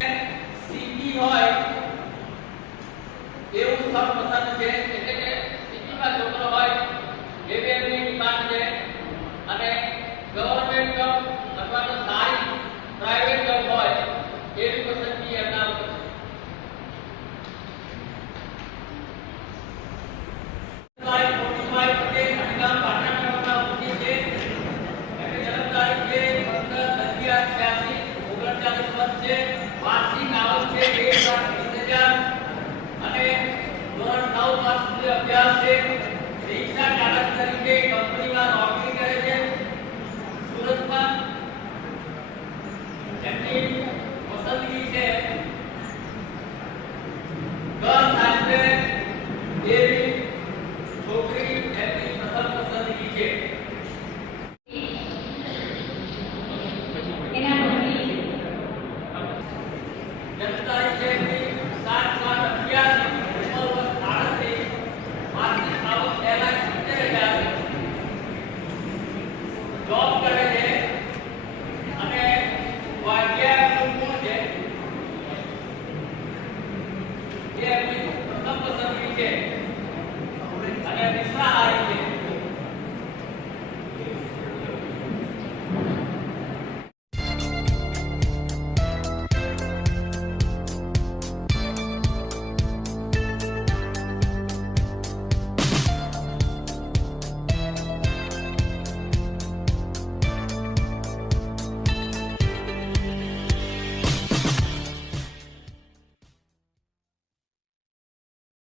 City હોય એવું સ્થળ પસંદ છે. અને નવ માસ સુધી અભ્યાસ તરીકે કંપની માંકિંગ કરે છે. સુરતમાં એમની પસંદગી છે. Okay.